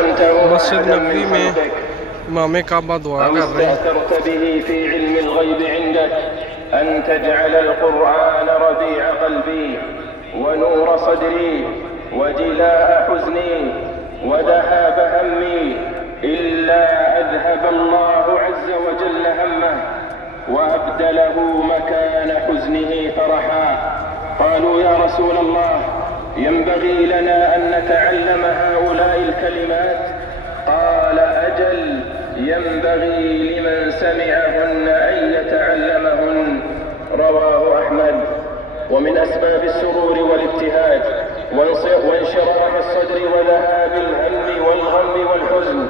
मस्जिद नबवी में इमाम काबा दुआ कर रहे हैं। استأثرت به في علم الغيب عندك أن تجعل القرآن ربيع قلبي ونور صدري وجلاء حزني وذهاب همي إلا أذهب الله عز وجل همه وأبدله مكان حزنه فرحا. قالوا يا رسول الله ينبغي لنا أن نتعلم هؤلاء الكلمات؟ قال أجل ينبغي لمن سمعهن أن يتعلمهن. رواه أحمد. ومن أسباب السرور والابتهاج وانشراح الصدر وذهاب الهم والغم والحزن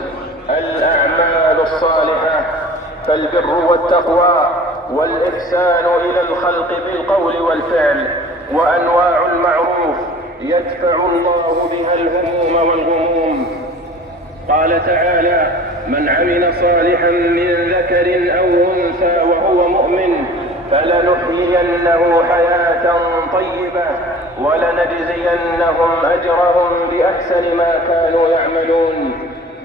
الأعمال الصالحة، فالبر والتقوى والإحسان إلى الخلق بالقول والفعل وأنواع المعروف يدفع الله بها الهموم والغموم. قال تعالى: من عمل صالحا من ذكر أو أنثى وهو مؤمن فلنحيينه حياة طيبة ولنجزينهم أجرهم بأحسن ما كانوا يعملون.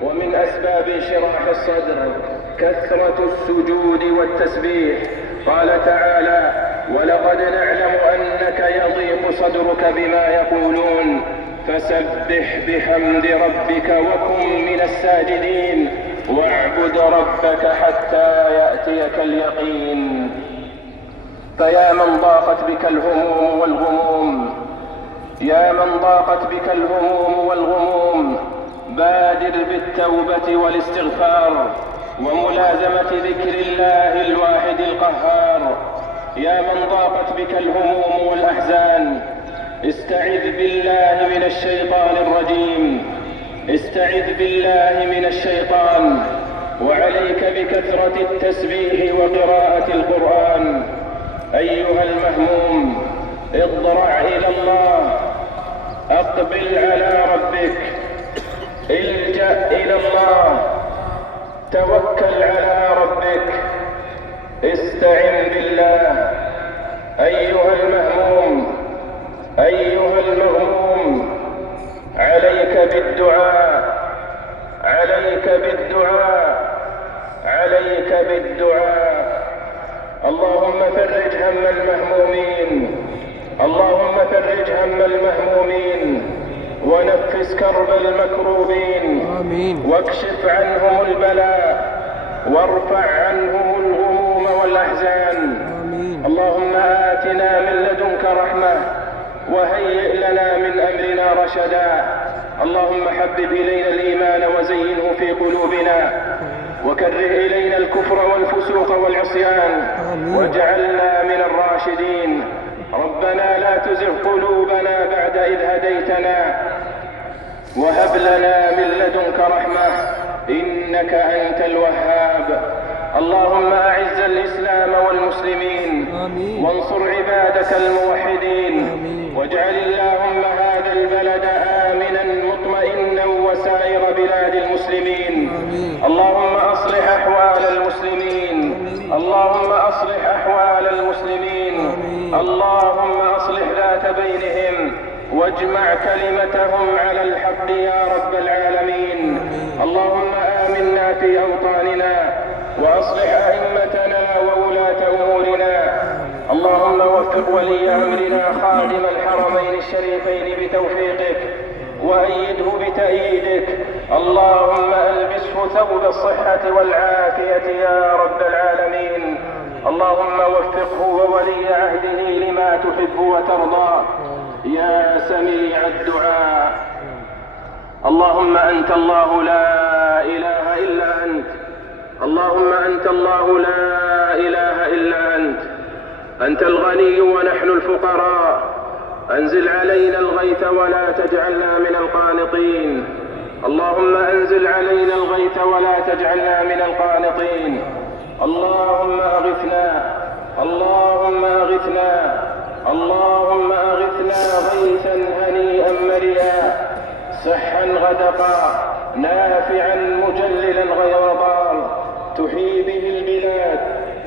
ومن أسباب انشراح الصدر كثرة السجود والتسبيح. قال تعالى: ولقد نعلم أنك يضيق صدرك بما يقولون فسبح بحمد ربك وكن من الساجدين واعبد ربك حتى يأتيك اليقين. فيا من ضاقت بك الهموم والغموم، يا من ضاقت بك الهموم والغموم، بادر بالتوبة والاستغفار وملازمة ذكر الله الواحد القهار. يا من ضاقت بك الهموم والأحزان، استعذ بالله من الشيطان الرجيم، استعذ بالله من الشيطان، وعليك بكثرة التسبيح وقراءة القرآن. أيها المهموم اضرع إلى الله، أقبل على ربك، الجأ إلى الله، توكل على ربك، استعن بالله. أيها المهموم، أيها المغموم، عليك بالدعاء، عليك بالدعاء، عليك بالدعاء. اللهم فرج هم المهمومين، اللهم فرج هم المهمومين ونفس كرب المكروبين. آمين. واكشف عنهم البلاء وارفع عنهم الغموم والأحزان. آمين. اللهم آتنا من لدنك رحمة وهيئ لنا من أمرنا رشدا. اللهم حبب إلينا الإيمان وزينه في قلوبنا وكره إلينا الكفر والفسوق والعصيان واجعلنا من الراشدين. ربنا لا تزغ قلوبنا بعد إذ هديتنا وهب لنا من لدنك رحمة إنك أنت الوهاب. اللهم أعز الإسلام والمسلمين وانصر عبادك الموحدين واجعل اللهم هذا البلد آمنا مطمئنا وسائر بلاد المسلمين. اللهم أصلح أحوال المسلمين، اللهم أصلح أحوال المسلمين، اللهم أصلح ذات بينهم واجمع كلمتهم على الحق يا رب العالمين. اللهم آمنا في أوطاننا وأصلح أئمتنا وولاة أمورنا. اللهم وفق ولي أمرنا خادم الحرمين الشريفين بتوفيقك وأيده بتأييدك. اللهم ألبسه ثوب الصحة والعافية يا رب العالمين. اللهم وفقه وولي عهده لما تحب وترضى يا سميع الدعاء. اللهم أنت الله لا إله إلا أنت، اللهم أنت الله لا إله إلا أنت، أنت الغني ونحن الفقراء. أنزل علينا الغيث ولا تجعلنا من القانطين. اللهم أنزل علينا الغيث ولا تجعلنا من القانطين. اللهم أغثنا، اللهم أغثنا، اللهم أغثنا غيثا هنيئا مريئا سحا غدقا نافعا مجللا غير ضار تحيي به البلاد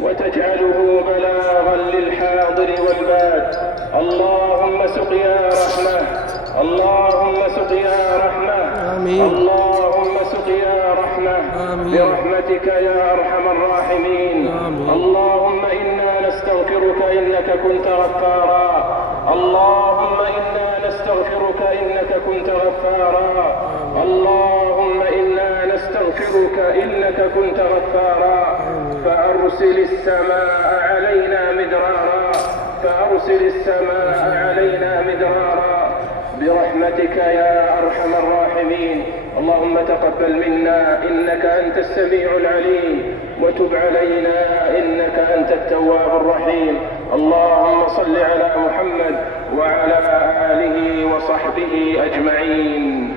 وتجعله بلاغا للحاضر والباد. اللهم سقيا رحمة، اللهم سقيا رحمة، آمين. اللهم برحمتك يا أرحم الراحمين. اللهم إنا نستغفرك إنك كنت غفارا. اللهم إنا نستغفرك إنك كنت غفارا. اللهم إنا نستغفرك إنك كنت غفارا. فأرسل السماء علينا مدرارا. فأرسل السماء علينا مدرارا برحمتك يا أرحم الراحمين. اللهم تقبل منا إنك أنت السميع العليم، وتب علينا إنك أنت التواب الرحيم. اللهم صل على محمد وعلى آله وصحبه أجمعين.